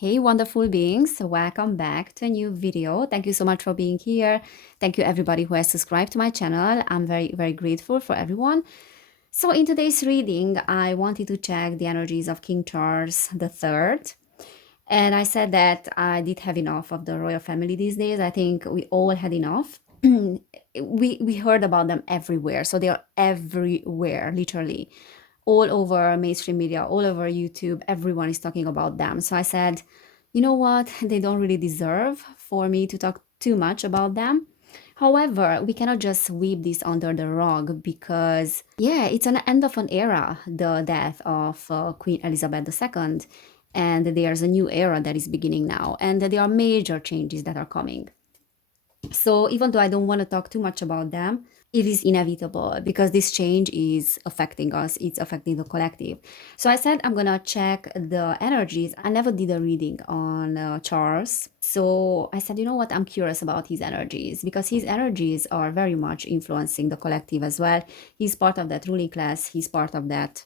Hey, wonderful beings, welcome back to a new video. Thank you so much for being here. Thank you, everybody who has subscribed to my channel. I'm very, very grateful for everyone. So, in today's reading, I wanted to check the energies of King Charles III. And I said that I did have enough of the royal family these days. I think we all had enough. We heard about them everywhere. So, they are everywhere, literally all over mainstream media, all over YouTube. Everyone is talking about them. So I said, you know what? They don't really deserve for me to talk too much about them. However, we cannot just sweep this under the rug because, yeah, it's an end of an era, the death of Queen Elizabeth II. And there's a new era that is beginning now. And there are major changes that are coming. So even though I don't want to talk too much about them, it is inevitable because this change is affecting us, it's affecting the collective. So I said I'm gonna check the energies. I never did a reading on Charles. So I said, you know what, I'm curious about his energies because his energies are very much influencing the collective as well. He's part of that ruling class, he's part of that.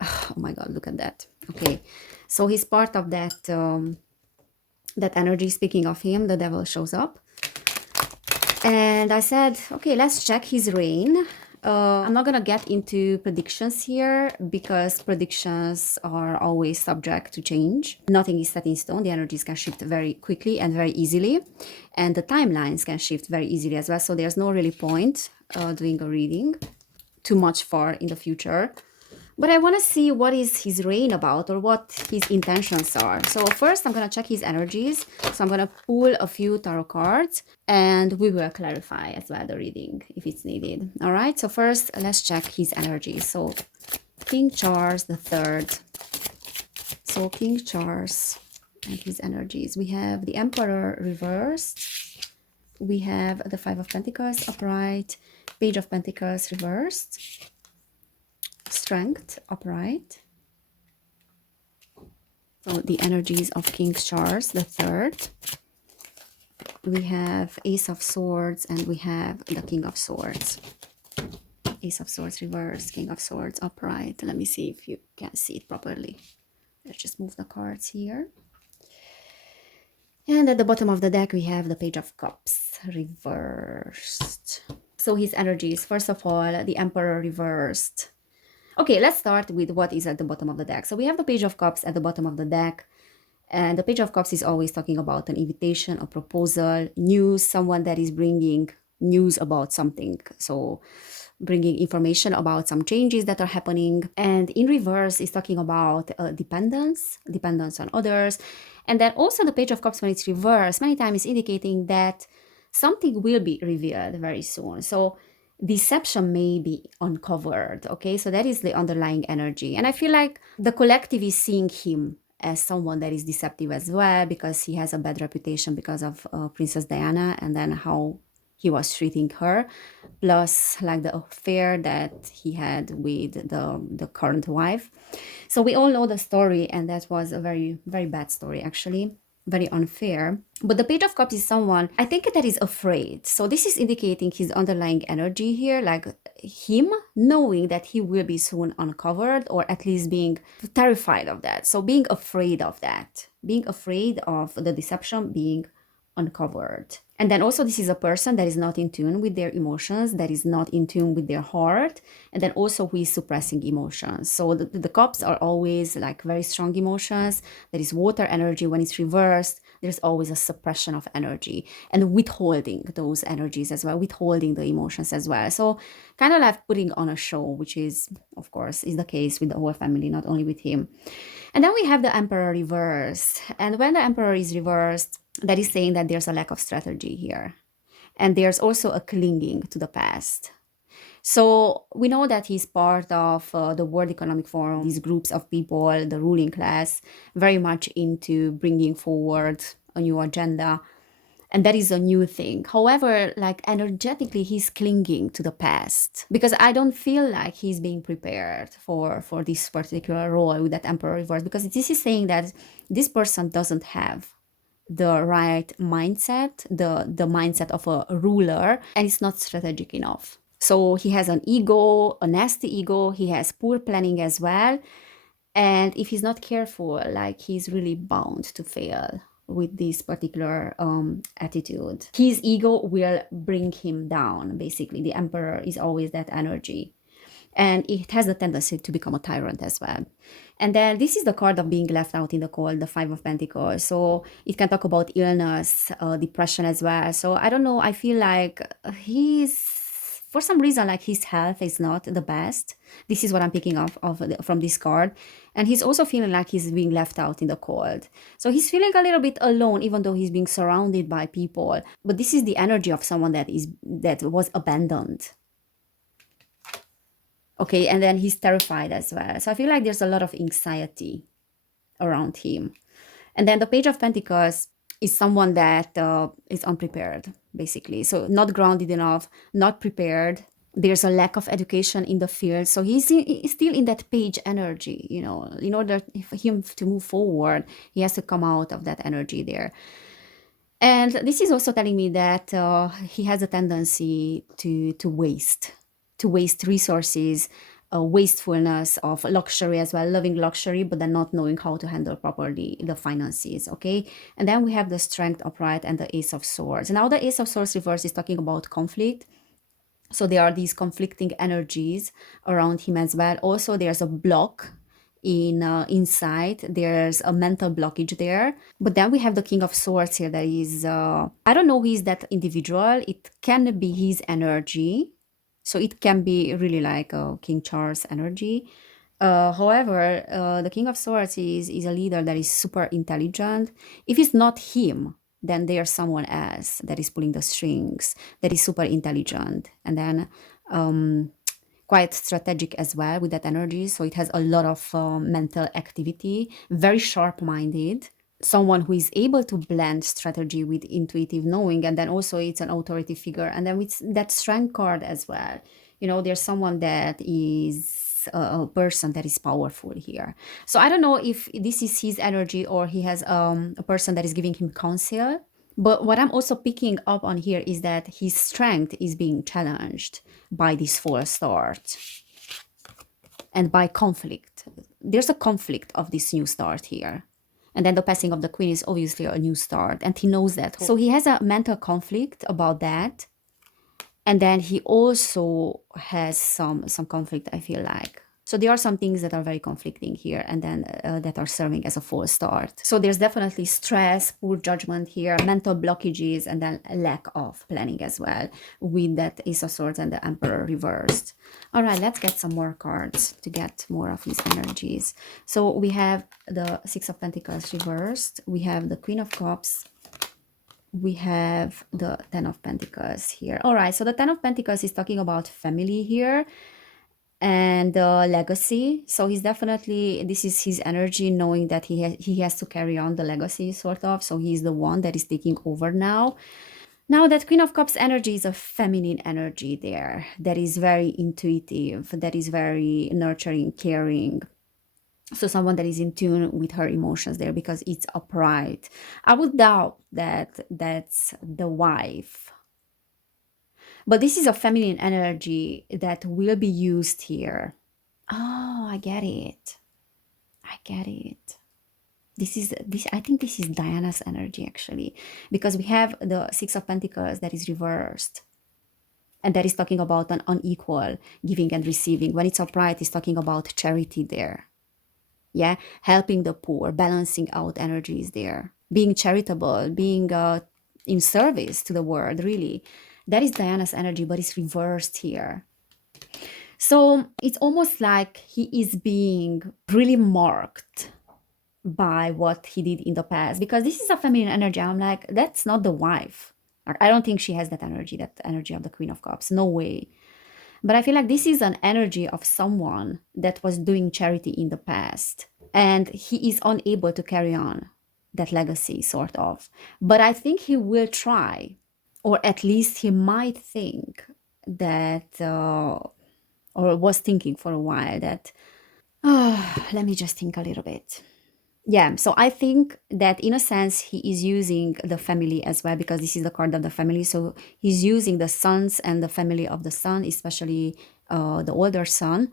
Oh my God, look at that. Okay, so he's part of that, that energy. Speaking of him, the devil shows up. And I said, okay, let's check his reign. I'm not going to get into predictions here because predictions are always subject to change. Nothing is set in stone. The energies can shift very quickly and very easily. And the timelines can shift very easily as well. So there's no really point doing a reading too much far in the future. But I want to see what is his reign about or what his intentions are. So first I'm going to check his energies. So I'm going to pull a few tarot cards and we will clarify as well the reading if it's needed. All right, so first let's check his energies. So King Charles III. So King Charles and his energies. We have the Emperor reversed. We have the Five of Pentacles upright. Page of Pentacles reversed. Strength upright. So the energies of King Charles III. We have Ace of Swords and we have the King of Swords. Ace of Swords reversed, King of Swords upright. Let me see if you can see it properly. Let's just move the cards here. And at the bottom of the deck, we have the Page of Cups reversed. So his energies, first of all, the Emperor reversed. Okay, let's start with what is at the bottom of the deck. So we have the Page of Cups at the bottom of the deck. And the Page of Cups is always talking about an invitation, a proposal, news, someone that is bringing news about something. So bringing information about some changes that are happening. And in reverse is talking about dependence on others. And then also the Page of Cups, when it's reversed, many times is indicating that something will be revealed very soon. So deception may be uncovered. Okay, so that is the underlying energy. And I feel like the collective is seeing him as someone that is deceptive as well because he has a bad reputation because of Princess Diana and then how he was treating her, plus like the affair that he had with the current wife. So we all know the story, and that was a very, very bad story actually, very unfair. But the Page of Cups is someone, I think, that is afraid. So this is indicating his underlying energy here, like him knowing that he will be soon uncovered, or at least being terrified of that. So being afraid of that, being afraid of the deception being uncovered. And then also this is a person that is not in tune with their emotions, that is not in tune with their heart, and then also who is suppressing emotions. So the cups are always like very strong emotions. There is water energy. When it's reversed, there's always a suppression of energy and withholding those energies as well, withholding the emotions as well. So kind of like putting on a show, which is, of course, is the case with the whole family, not only with him. And then we have the Emperor reversed. And when the Emperor is reversed, that is saying that there's a lack of strategy here. And there's also a clinging to the past. So we know that he's part of the World Economic Forum, these groups of people, the ruling class, very much into bringing forward a new agenda. And that is a new thing. However, like energetically, he's clinging to the past because I don't feel like he's being prepared for this particular role with that Emperor reverse, because this is saying that this person doesn't have the right mindset, the mindset of a ruler, and it's not strategic enough. So he has an ego, a nasty ego. He has poor planning as well. And if he's not careful, like he's really bound to fail with this particular attitude. His ego will bring him down. Basically, the emperor is always that energy, and it has a tendency to become a tyrant as well. And then this is the card of being left out in the cold, the Five of Pentacles. So it can talk about illness, depression as well. So I don't know, I feel like he's, for some reason, like his health is not the best. This is what I'm picking up from this card. And he's also feeling like he's being left out in the cold. So he's feeling a little bit alone, even though he's being surrounded by people. But this is the energy of someone that was abandoned. Okay, and then he's terrified as well. So I feel like there's a lot of anxiety around him. And then the Page of Pentacles is someone that is unprepared, basically. So not grounded enough, not prepared. There's a lack of education in the field. So he's still in that page energy, you know. In order for him to move forward, he has to come out of that energy there. And this is also telling me that he has a tendency to waste resources, wastefulness of luxury as well, loving luxury, but then not knowing how to handle properly the finances. Okay, and then we have the Strength upright and the Ace of Swords. Now the Ace of Swords reverse is talking about conflict. So there are these conflicting energies around him as well. Also, there's a block in inside. There's a mental blockage there. But then we have the King of Swords here. That is, I don't know who is that individual. It can be his energy. So it can be really like King Charles energy. However, the King of Swords is a leader that is super intelligent. If it's not him, then there's someone else that is pulling the strings, that is super intelligent, and then quite strategic as well with that energy. So it has a lot of mental activity, very sharp-minded, someone who is able to blend strategy with intuitive knowing, and then also it's an authority figure. And then with that Strength card as well, you know, there's someone that is a person that is powerful here. So I don't know if this is his energy or he has a person that is giving him counsel. But what I'm also picking up on here is that his strength is being challenged by this false start and by conflict. There's a conflict of this new start here. And then the passing of the Queen is obviously a new start, and he knows that. So he has a mental conflict about that. And then he also has some conflict, I feel like. So there are some things that are very conflicting here, and then that are serving as a false start. So there's definitely stress, poor judgment here, mental blockages, and then a lack of planning as well with that Ace of Swords and the Emperor reversed. All right, let's get some more cards to get more of his energies. So we have the Six of Pentacles reversed. We have the Queen of Cups. We have the Ten of Pentacles here. All right, so the Ten of Pentacles is talking about family here and legacy. So he's definitely, this is his energy, knowing that he has to carry on the legacy, sort of. So he's the one that is taking over now. Now that Queen of Cups energy is a feminine energy there, that is very intuitive, that is very nurturing, caring. So someone that is in tune with her emotions there, because it's upright. I would doubt that that's the wife. But this is a feminine energy that will be used here. Oh, I get it. I get it. I think this is Diana's energy, actually, because we have the Six of Pentacles that is reversed. And that is talking about an unequal giving and receiving. When it's upright, it's talking about charity there. Yeah, helping the poor, balancing out energies there, being charitable, being in service to the world, really. That is Diana's energy, but it's reversed here. So it's almost like he is being really marked by what he did in the past, because this is a feminine energy. I'm like, that's not the wife. Like, I don't think she has that energy of the Queen of Cups. No way. But I feel like this is an energy of someone that was doing charity in the past, and he is unable to carry on that legacy, sort of. But I think he will try, or at least he might think that, or was thinking for a while that, let me just think a little bit. Yeah, so I think that in a sense he is using the family as well, because this is the card of the family. So he's using the sons and the family of the son, especially the older son,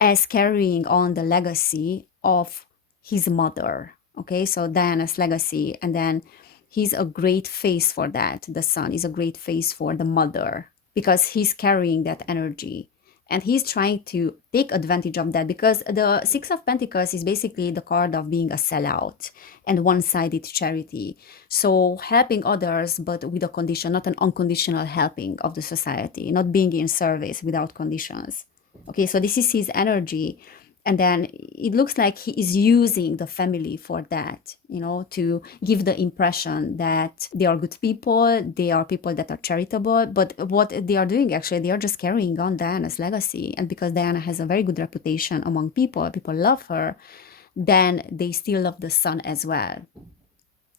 as carrying on the legacy of his mother. Okay, so Diana's legacy, and then he's a great face for that. The son is a great face for the mother because he's carrying that energy. And he's trying to take advantage of that because the Six of Pentacles is basically the card of being a sellout and one-sided charity. So helping others, but with a condition, not an unconditional helping of the society, not being in service without conditions. Okay, so this is his energy. And then it looks like he is using the family for that, you know, to give the impression that they are good people, they are people that are charitable. But what they are doing, actually, they are just carrying on Diana's legacy. And because Diana has a very good reputation among people, people love her, then they still love the son as well.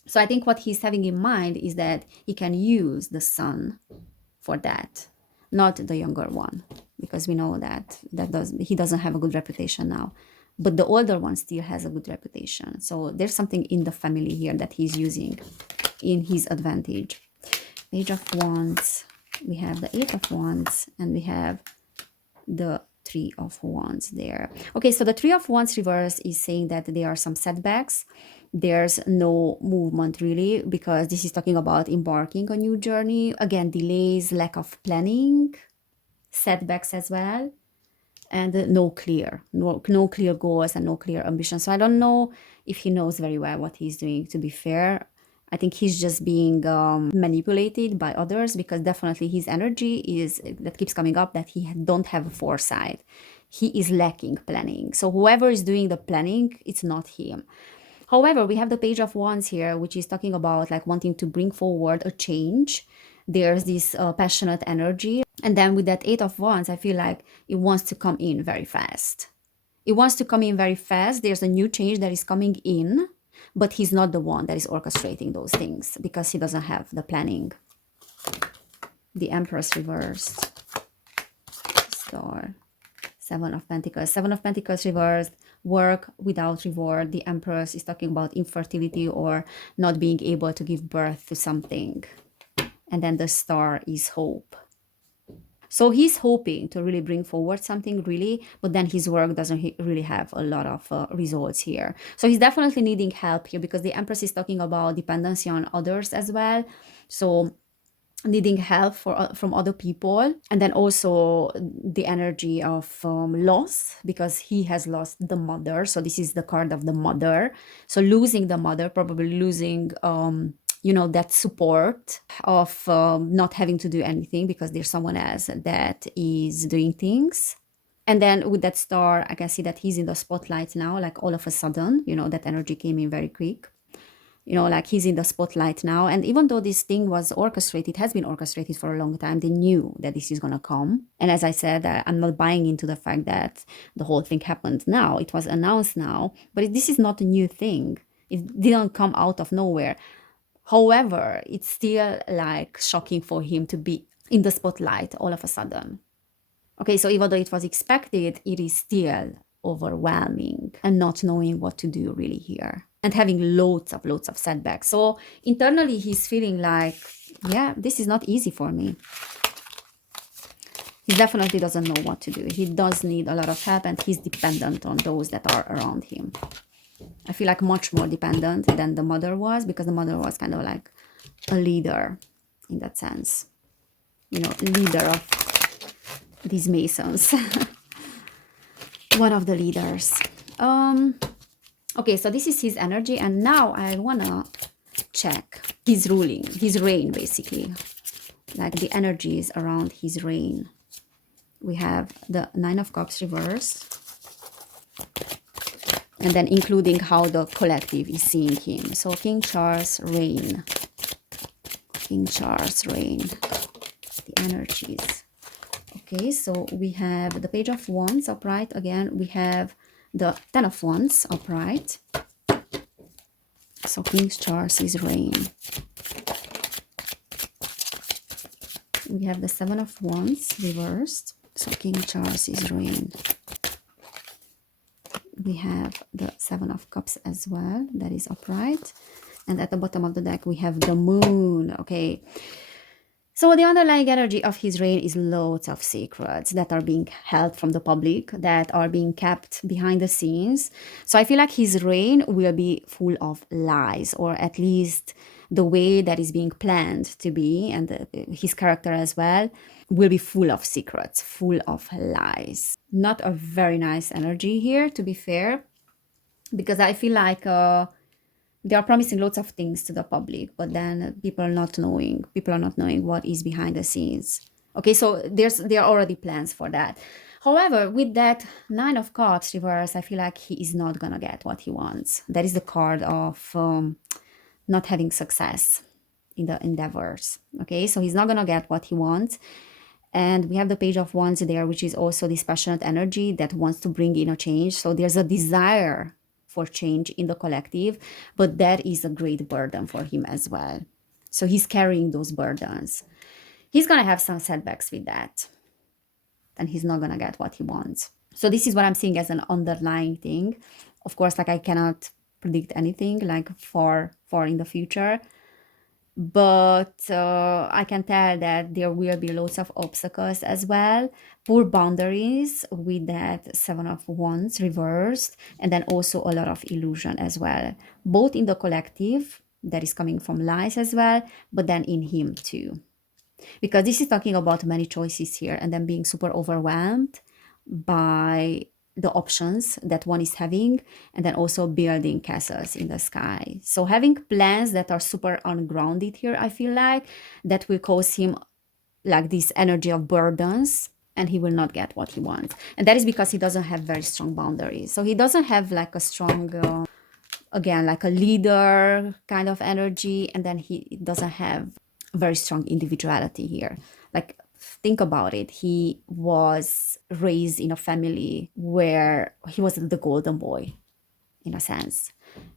So I think what he's having in mind is that he can use the son for that, not the younger one, because we know that he doesn't have a good reputation now. But the older one still has a good reputation. So there's something in the family here that he's using in his advantage. Page of Wands. We have the Eight of Wands, and we have the Three of Wands there. Okay, so the Three of Wands reverse is saying that there are some setbacks. There's no movement really, because this is talking about embarking on a new journey. Again, delays, lack of planning, setbacks as well, and no clear goals and no clear ambition. So I don't know if he knows very well what he's doing, to be fair. I think he's just being manipulated by others, because definitely his energy is that keeps coming up, that he don't have foresight. He is lacking planning. So whoever is doing the planning, it's not him. However, we have the Page of Wands here, which is talking about like wanting to bring forward a change. There's this passionate energy. And then with that Eight of Wands, I feel like it wants to come in very fast. It wants to come in very fast. There's a new change that is coming in, but he's not the one that is orchestrating those things because he doesn't have the planning. The Empress reversed. Star. Seven of Pentacles. Seven of Pentacles reversed. Work without reward. The Empress is talking about infertility or not being able to give birth to something. And then the Star is hope. So he's hoping to really bring forward something really, but then his work doesn't really have a lot of results here. So he's definitely needing help here, because the Empress is talking about dependency on others as well. So needing help from other people, and then also the energy of loss, because he has lost the mother. So this is the card of the mother. So losing the mother, probably losing you know, that support of not having to do anything because there's someone else that is doing things. And then with that Star, I can see that he's in the spotlight now, like all of a sudden, you know, that energy came in very quick. You know, like he's in the spotlight now. And even though this thing was orchestrated, has been orchestrated for a long time, they knew that this is going to come. And as I said, I'm not buying into the fact that the whole thing happened now. It was announced now, but this is not a new thing. It didn't come out of nowhere. However, it's still like shocking for him to be in the spotlight all of a sudden. Okay, so even though it was expected, it is still overwhelming and not knowing what to do really here, and having loads of setbacks. So internally he's feeling like, yeah, this is not easy for me. He definitely doesn't know what to do. He does need a lot of help, and he's dependent on those that are around him. I feel like much more dependent than the mother was, because the mother was kind of like a leader in that sense. You know, leader of these Masons. One of the leaders. Okay, so this is his energy, and now I wanna check his ruling, his reign, basically, like the energies around his reign. We have the Nine of Cups reverse, and then including how the collective is seeing him. So King Charles reign, King Charles reign, the energies. Okay, so we have the Page of Wands upright again. We have the Ten of Wands upright. So King Charles' reign. We have the Seven of Wands reversed. So King Charles' reign. We have the Seven of Cups as well. That is upright. And at the bottom of the deck, we have the Moon. Okay. So the underlying energy of his reign is loads of secrets that are being held from the public, that are being kept behind the scenes. So I feel like his reign will be full of lies, or at least the way that is being planned to be, and his character as well, will be full of secrets, full of lies. Not a very nice energy here, to be fair, because I feel like they are promising lots of things to the public, but then people are not knowing what is behind the scenes. Okay, so there are already plans for that. However, with that Nine of Cups reverse, I feel like he is not gonna get what he wants. That is the card of not having success in the endeavors. Okay, so he's not gonna get what he wants. And we have the Page of Wands there, which is also this passionate energy that wants to bring in a change. So there's a desire for change in the collective, but that is a great burden for him as well. So he's carrying those burdens. He's going to have some setbacks with that, and he's not going to get what he wants. So this is what I'm seeing as an underlying thing. Of course, like I cannot predict anything like far in the future, but I can tell that there will be lots of obstacles as well, poor boundaries with that Seven of Wands reversed, and then also a lot of illusion as well, both in the collective that is coming from lies as well, but then in him too, because this is talking about many choices here and then being super overwhelmed by the options that one is having, and then also building castles in the sky. So having plans that are super ungrounded here, I feel like that will cause him like this energy of burdens, and he will not get what he wants. And that is because he doesn't have very strong boundaries. So he doesn't have like a strong again, like a leader kind of energy, and then he doesn't have very strong individuality here. Like, think about it. He was raised in a family where he was the golden boy, in a sense.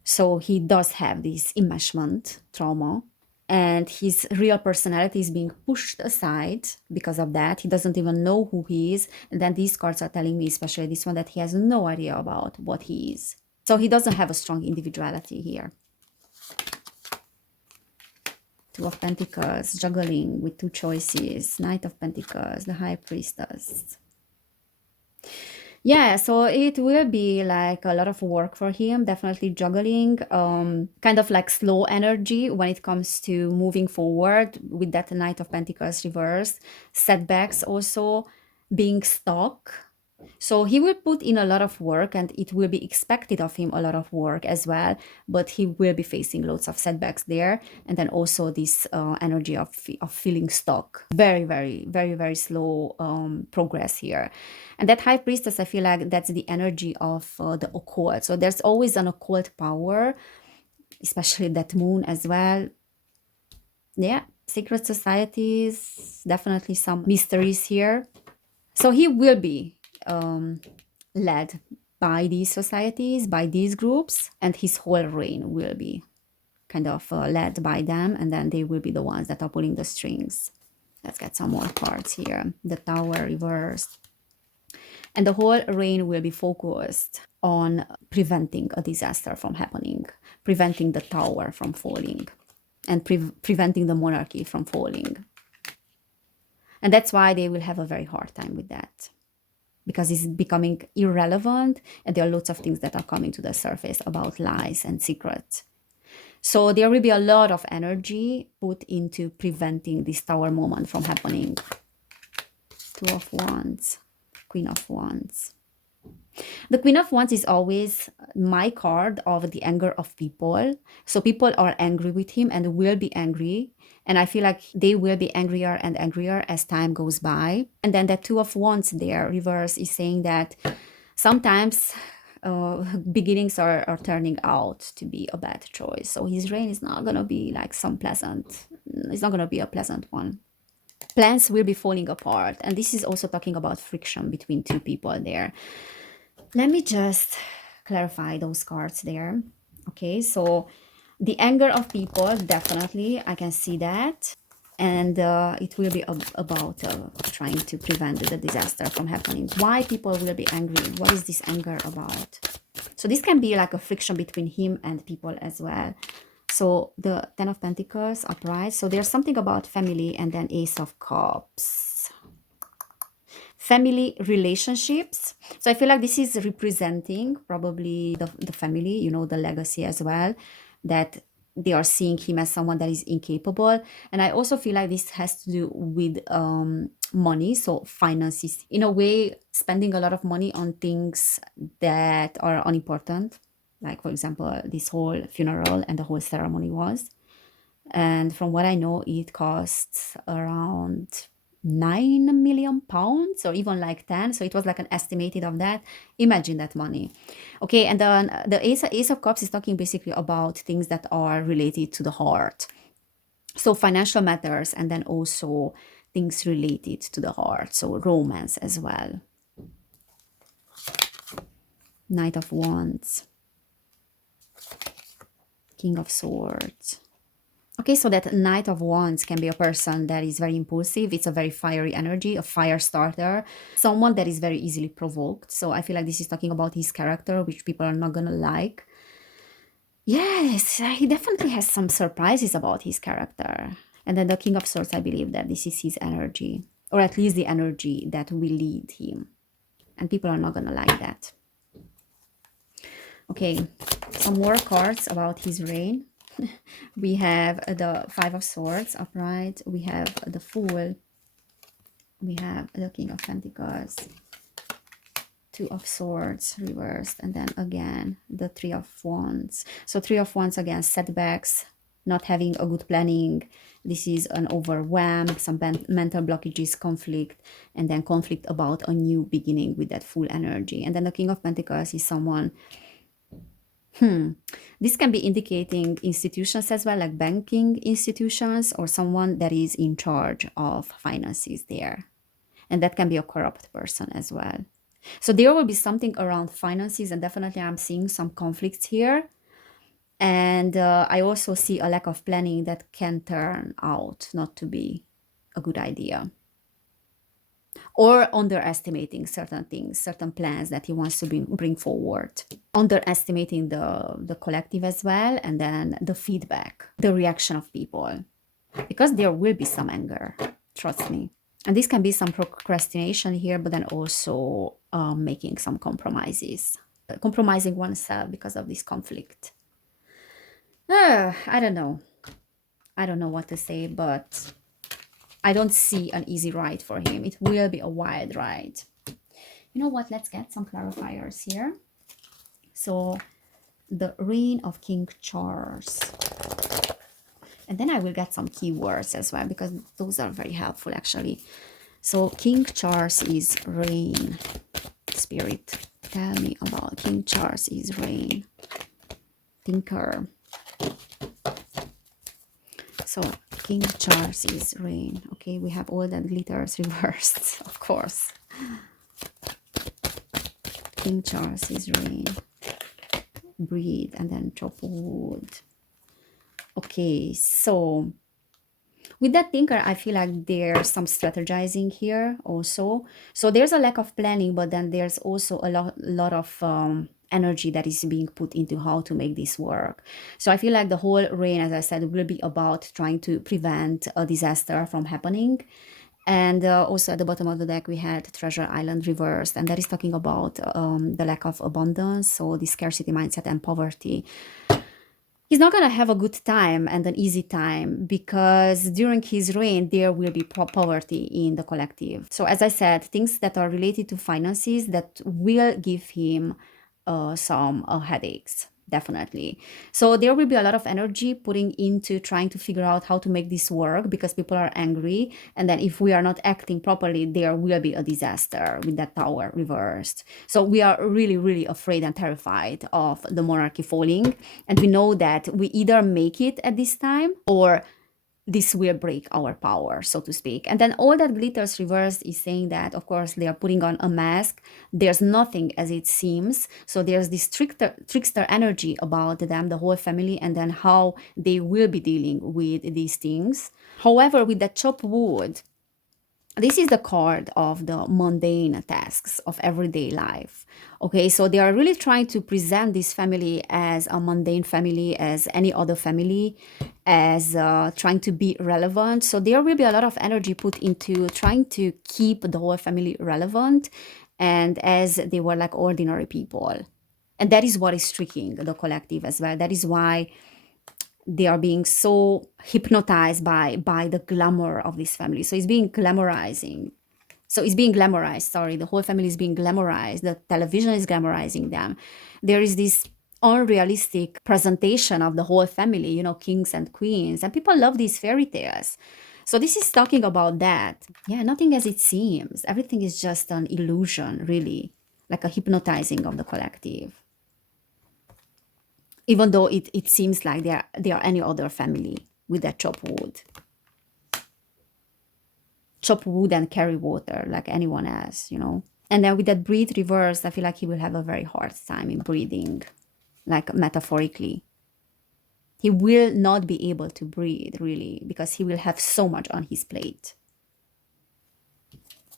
So he does have this enmeshment trauma, and his real personality is being pushed aside because of that. He doesn't even know who he is. And then these cards are telling me, especially this one, that he has no idea about what he is. So he doesn't have a strong individuality here. Two of Pentacles, juggling with two choices. Knight of Pentacles, the High Priestess. Yeah, so it will be like a lot of work for him, definitely juggling, kind of like slow energy when it comes to moving forward with that Knight of Pentacles reversed. Setbacks also, being stuck. So he will put in a lot of work, and it will be expected of him a lot of work as well, but he will be facing lots of setbacks there. And then also this energy of feeling stuck. Very, very, very, very slow progress here. And that High Priestess, I feel like that's the energy of the occult. So there's always an occult power, especially that moon as well. Yeah, secret societies, definitely some mysteries here. So he will be led by these societies, by these groups, and his whole reign will be kind of led by them, and then they will be the ones that are pulling the strings. Let's get some more cards here. The Tower reversed. And the whole reign will be focused on preventing a disaster from happening, preventing the tower from falling, and preventing the monarchy from falling. And that's why they will have a very hard time with that, because it's becoming irrelevant, and there are lots of things that are coming to the surface about lies and secrets. So there will be a lot of energy put into preventing this tower moment from happening. Two of Wands, Queen of Wands. The Queen of Wands is always my card of the anger of people. So people are angry with him and will be angry. And I feel like they will be angrier and angrier as time goes by. And then the Two of Wands there, reverse, is saying that sometimes beginnings are turning out to be a bad choice. So his reign is not going to be like it's not going to be a pleasant one. Plans will be falling apart. And this is also talking about friction between two people there. Let me just clarify those cards there. Okay, so the anger of people, definitely, I can see that. And it will be about trying to prevent the disaster from happening. Why people will be angry? What is this anger about? So this can be like a friction between him and people as well. So the Ten of Pentacles upright. So there's something about family, and then Ace of Cups. Family relationships. So I feel like this is representing probably the family, you know, the legacy as well, that they are seeing him as someone that is incapable. And I also feel like this has to do with money, so finances. In a way, spending a lot of money on things that are unimportant. Like, for example, this whole funeral and the whole ceremony was. And from what I know, it costs around 9 million pounds or even like 10. So it was like an estimated of that. Imagine that money. Okay, and then the Ace of Cups is talking basically about things that are related to the heart. So financial matters, and then also things related to the heart. So romance as well. Knight of Wands. King of Swords. Okay, so that Knight of Wands can be a person that is very impulsive. It's a very fiery energy, a fire starter, someone that is very easily provoked. So I feel like this is talking about his character, which people are not gonna like. Yes, he definitely has some surprises about his character. And then the King of Swords, I believe that this is his energy, or at least the energy that will lead him. And people are not gonna like that. Okay, some more cards about his reign. We have the Five of Swords upright. We have the Fool. We have the King of Pentacles. Two of Swords reversed. And then again, the Three of Wands. So Three of Wands again, setbacks, not having a good planning. This is an overwhelm, some mental blockages, conflict, and then conflict about a new beginning with that full energy. And then the King of Pentacles is someone... This can be indicating institutions as well, like banking institutions, or someone that is in charge of finances there. And that can be a corrupt person as well. So there will be something around finances, and definitely I'm seeing some conflicts here. And I also see a lack of planning that can turn out not to be a good idea. Or underestimating certain things, certain plans that he wants to bring forward. Underestimating the collective as well, and then the feedback, the reaction of people. Because there will be some anger, trust me. And this can be some procrastination here, but then also making some compromises. Compromising oneself because of this conflict. I don't know. I don't know what to say, but I don't see an easy ride for him. It will be a wild ride. You know what? Let's get some clarifiers here. So the reign of King Charles. And then I will get some keywords as well, because those are very helpful actually. So King Charles is reign. Spirit, tell me about King Charles is reign. Thinker. So King Charles is reign. Okay, we have all that glitters reversed, of course. King Charles is reign. Breathe and then chop wood. Okay, so with that thinker, I feel like there's some strategizing here also. So there's a lack of planning, but then there's also a lot of energy that is being put into how to make this work. So I feel like the whole reign, as I said, will be about trying to prevent a disaster from happening. And also at the bottom of the deck, we had Treasure Island reversed, and that is talking about the lack of abundance, so the scarcity mindset and poverty. He's not going to have a good time and an easy time, because during his reign, there will be poverty in the collective. So as I said, things that are related to finances that will give him some headaches, definitely. So there will be a lot of energy putting into trying to figure out how to make this work, because people are angry. And then if we are not acting properly, there will be a disaster with that Tower reversed. So we are really, really afraid and terrified of the monarchy falling. And we know that we either make it at this time, or this will break our power, so to speak. And then all that glitters reversed is saying that, of course, they are putting on a mask. There's nothing as it seems. So there's this trickster energy about them, the whole family, and then how they will be dealing with these things. However, with that chopped wood, This is the card of the mundane tasks of everyday life. Okay, so they are really trying to present this family as a mundane family, as any other family, as trying to be relevant. So there will be a lot of energy put into trying to keep the whole family relevant, and as they were like ordinary people. And that is what is tricking the collective as well. That is why they are being so hypnotized by the glamour of this family. So it's being glamorizing. So it's being glamorized. Sorry, the whole family is being glamorized. The television is glamorizing them. There is this unrealistic presentation of the whole family, you know, kings and queens, and people love these fairy tales. So this is talking about that. Yeah, nothing as it seems. Everything is just an illusion, really, like a hypnotizing of the collective, even though it seems like they are any other family with that chop wood and carry water like anyone else, you know. And then with that breathe reverse, I feel like he will have a very hard time in breathing, like metaphorically. He will not be able to breathe really because he will have so much on his plate.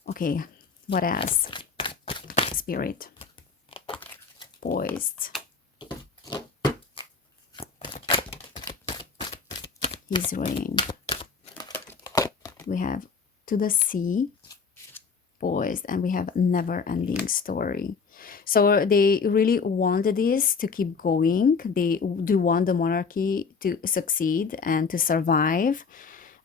Okay, what else? Spirit, poised, his reign. We have to the sea, poised, and we have never ending story. So they really want this to keep going. They do want the monarchy to succeed and to survive,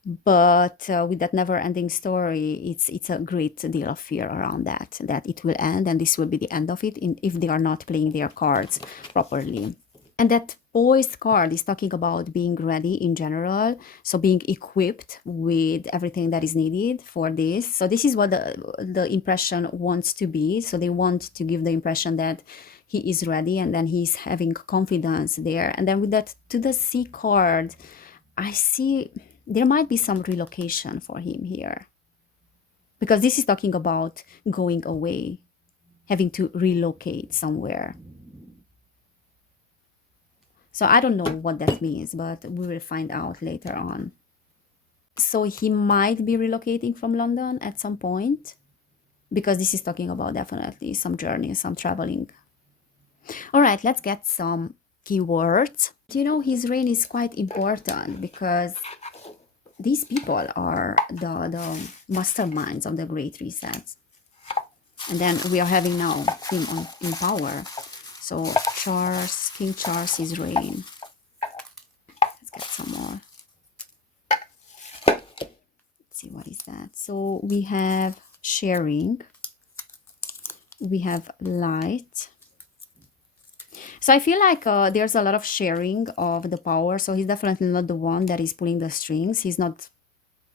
but with that never ending story, it's a great deal of fear around that it will end and this will be the end of it if they are not playing their cards properly. And that poised card is talking about being ready in general, so being equipped with everything that is needed for this. So this is what the impression wants to be. So they want to give the impression that he is ready and then he's having confidence there. And then with that to the sea card, I see there might be some relocation for him here, because this is talking about going away, having to relocate somewhere. So I don't know what that means, but we will find out later on. So he might be relocating from London at some point, because this is talking about definitely some journey, some traveling. All right, let's get some keywords. You know, his reign is quite important because these people are the masterminds of the Great Reset. And then we are having now him in power. So Charles, King Charles' his reign. Let's get some more. See what is that. So we have sharing, we have light. So I feel like there's a lot of sharing of the power. So he's definitely not the one that is pulling the strings. He's not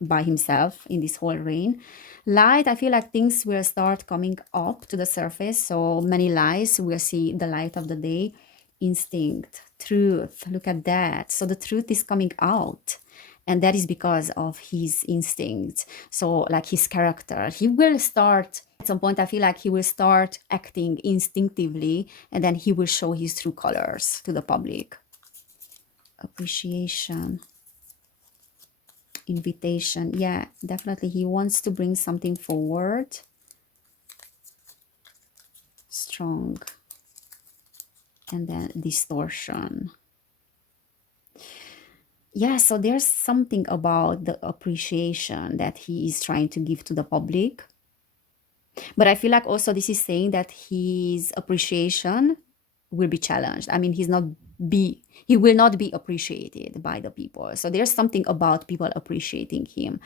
by himself in this whole reign. Light, I feel like things will start coming up to the surface. So many lies, we'll see the light of the day. Instinct, truth, look at that. So the truth is coming out, and that is because of his instincts. So like his character, he will start at some point, I feel like he will start acting instinctively, and then he will show his true colors to the public. Appreciation, invitation, yeah, definitely he wants to bring something forward. Strong, and then distortion. Yeah, so there's something about the appreciation that he is trying to give to the public. But I feel like also this is saying that his appreciation will be challenged. I mean, he will not be appreciated by the people. So there's something about people appreciating him,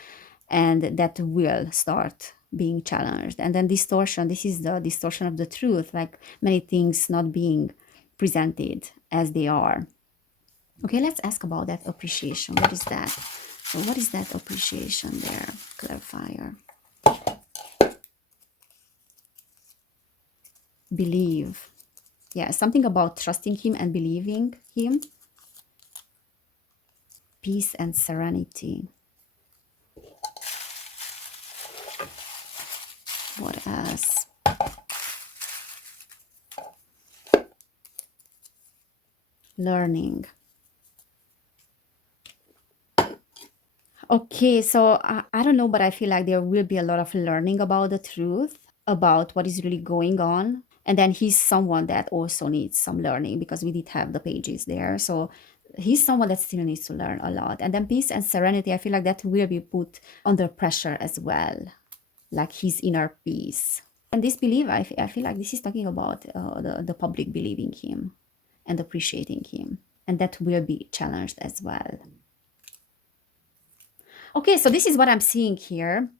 and that will start being challenged. And then distortion, this is the distortion of the truth, like many things not being presented as they are. Okay, let's ask about that appreciation. What is that? So what is that appreciation there? Clarifier. Believe. Yeah, something about trusting him and believing him. Peace and serenity. What else? Learning. Okay, so I don't know, but I feel like there will be a lot of learning about the truth, about what is really going on. And then he's someone that also needs some learning because we did have the pages there. So he's someone that still needs to learn a lot. And then peace and serenity, I feel like that will be put under pressure as well, like his inner peace. And this belief, I feel like this is talking about the public believing him and appreciating him. And that will be challenged as well. Okay, so this is what I'm seeing here.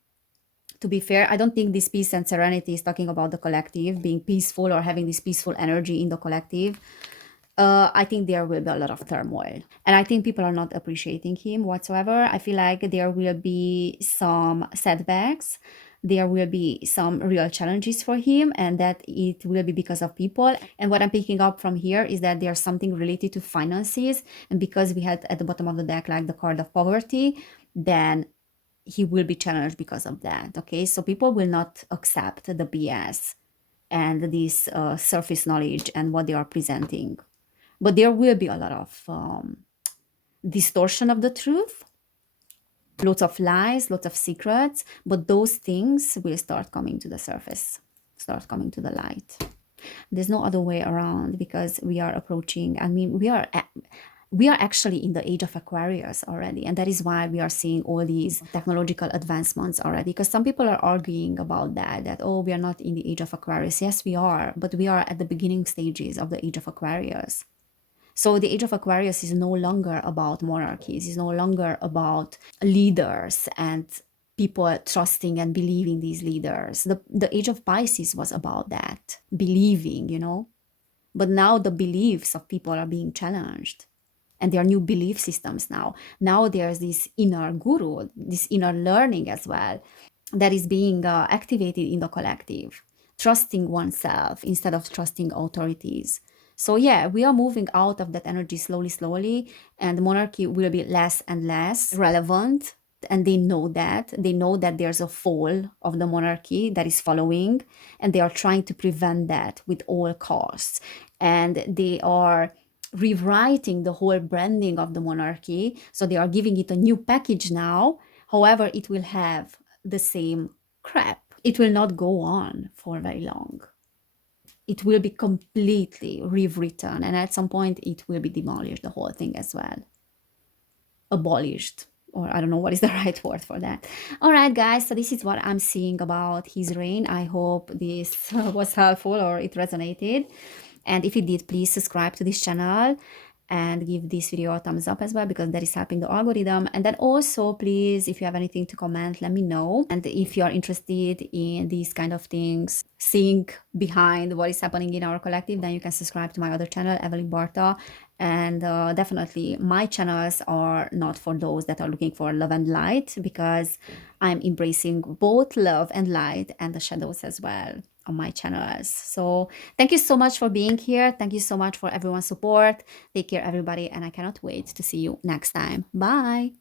To be fair, I don't think this peace and serenity is talking about the collective being peaceful or having this peaceful energy in the collective. I think there will be a lot of turmoil. And I think people are not appreciating him whatsoever. I feel like there will be some setbacks. There will be some real challenges for him, and that it will be because of people. And what I'm picking up from here is that there's something related to finances. And because we had at the bottom of the deck, like the card of poverty, then he will be challenged because of that. Okay, so people will not accept the BS and this surface knowledge and what they are presenting, but there will be a lot of distortion of the truth, lots of lies, lots of secrets, but those things will start coming to the surface, start coming to the light. There's no other way around because we are approaching, I mean, we are actually in the age of Aquarius already, and that is why we are seeing all these technological advancements already. Because some people are arguing about that oh, we are not in the age of Aquarius. Yes, we are, but we are at the beginning stages of the age of Aquarius. So the age of Aquarius is no longer about monarchies, it's no longer about leaders and people trusting and believing these leaders. The age of Pisces was about that, believing, you know. But now the beliefs of people are being challenged. And there are new belief systems now. Now there's this inner guru, this inner learning as well, that is being activated in the collective, trusting oneself instead of trusting authorities. So yeah, we are moving out of that energy slowly, slowly, and monarchy will be less and less relevant. And they know that. They know that there's a fall of the monarchy that is following, and they are trying to prevent that with all costs. And they are rewriting the whole branding of the monarchy. So they are giving it a new package now. However, it will have the same crap. It will not go on for very long. It will be completely rewritten, and at some point it will be demolished, the whole thing as well. Abolished, or I don't know what is the right word for that. All right, guys, so this is what I'm seeing about his reign. I hope this was helpful or it resonated. And if it did, please subscribe to this channel and give this video a thumbs up as well, because that is helping the algorithm. And then also, please, if you have anything to comment, let me know. And if you are interested in these kind of things, seeing behind what is happening in our collective, then you can subscribe to my other channel, Evelyn Barta. And definitely my channels are not for those that are looking for love and light, because I'm embracing both love and light and the shadows as well on my channels. So thank you so much for being here. Thank you so much for everyone's support. Take care, everybody, and I cannot wait to see you next time. Bye.